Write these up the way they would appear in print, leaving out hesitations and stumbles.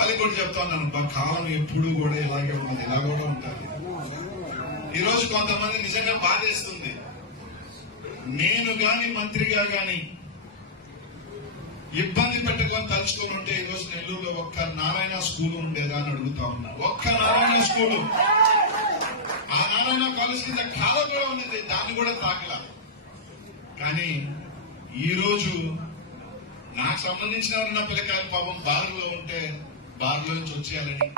వాళ్ళకి కూడా చెప్తాను, కాలం ఎప్పుడు కూడా ఇలాగే ఉన్నది, ఇలా కూడా ఉంటుంది. ఈ రోజు కొంతమంది నిజంగా బాధేస్తుంది. నేను గాని మంత్రిగా గాని ఇబ్బంది పెట్టుకొని తలుచుకొని ఉంటే ఈ రోజు నెల్లూరులో ఒక్క నారాయణ స్కూల్ ఉండేదా అని అడుగుతా ఉన్నా. ఒక్క నారాయణ స్కూలు, ఆ నారాయణ కాలేజ్ కింద కాలం కూడా ఉన్నది, దాన్ని కూడా తాకల. కానీ ఈ రోజు నాకు సంబంధించిన ఎవరన్నా పిల్లకాయలు పాపం బారులో ఉంటే బారులో నుంచి వచ్చేయాలని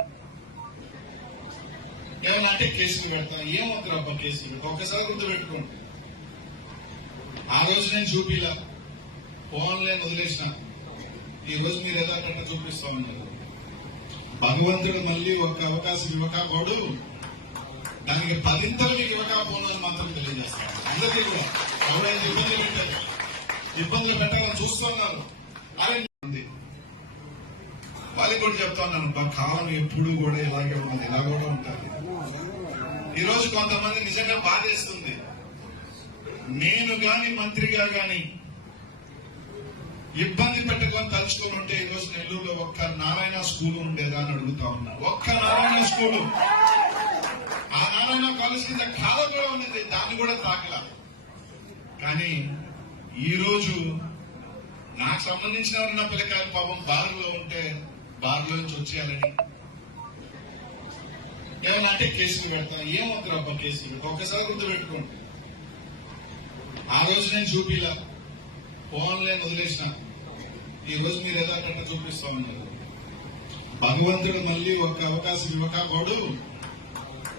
ఏమన్నా కేసులు పెడతాం. ఏమవుతారు అబ్బా కేసులు? ఒక్కసారి గుర్తు పెట్టుకోండి. ఆ రోజు నేను చూపిలా, ఫోన్లే వదిలేసిన. ఈ రోజు మీరు ఎలా కట్ట చూపిస్తా ఉన్నారు. భగవంతుడు మళ్ళీ ఒక అవకాశం ఇవ్వకపోడు, దానికి 10 మీకు ఇవ్వకపోను అని మాత్రం తెలియజేస్తాను. అందరికీ కూడా ఎవరైతే ఇబ్బందులు పెట్టాలని చూస్తున్నారు వాళ్ళకి కూడా చెప్తాను, కాలం ఎప్పుడు కూడా ఇలాగే ఉన్నది, ఇలా కూడా ఉంటుంది. ఈ రోజు కొంతమంది నిజంగా బాధేస్తుంది. నేను గాని మంత్రిగా గాని ఇబ్బంది పెట్టుకొని తలుచుకొని ఉంటే ఈ రోజు నెల్లూరులో ఒక్క నారాయణ స్కూల్ ఉండేదా అని అడుగుతా ఉన్నా. ఒక్క నారాయణ స్కూలు, ఆ నారాయణ కాలేజ్ కింద కాలం కూడా ఉన్నది, దాన్ని కూడా తాకల. కానీ ఈ రోజు నాకు సంబంధించిన ఎవరన్నా పిల్లకాయలు పాపం బారులో ఉంటే బారులో నుంచి వచ్చేయాలని ఏమన్నా కేసులు పెడతాం. ఏమవుతారు అబ్బా కేసులు? ఒక్కసారి గుర్తు పెట్టుకోండి. ఆ రోజు నేను చూపిలా, ఫోన్లే వదిలేసిన. ఈ రోజు మీరు ఎలా కట్ట చూపిస్తా ఉన్నారు. భగవంతుడు మళ్ళీ ఒక అవకాశం ఇవ్వకపోడు,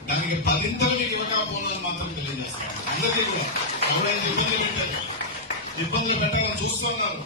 దానికి 10 మీకు ఇవ్వకపోను అని మాత్రం తెలియజేస్తాను. అందరికీ కూడా ఎవరైతే ఇబ్బందులు పెట్టాలని చూస్తున్నారు.